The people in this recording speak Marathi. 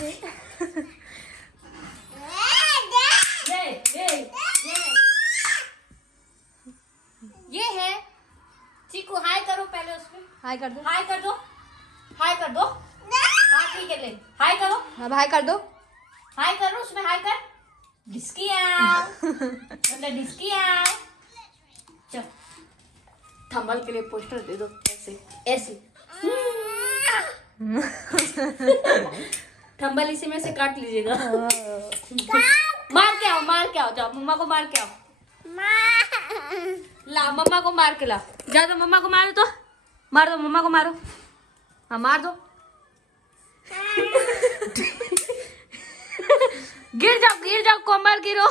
रे। ये है चीकू। हाय करो पहले उसमें। हाय कर दो, हाय कर दो, हाय कर दो। हाँ ठीक है, ले हाय करो। अब हाय कर दो, हाय करो उसमें, हाय कर। मतलब डिस्किया। चल थंबल के लिए पोस्टर दे दो। ऐसे ऐसे थंबल इसी में से काट लीजिएगा। मार के आओ, मार के आओ, जाओ मम्मा को मार के आओ। ला मम्मा को मार के ला, जा तो मम्मा को मारो, तो मार दो मम्मा को, मारो। हाँ मार दो। गिर जाओ कोमल, गिरो।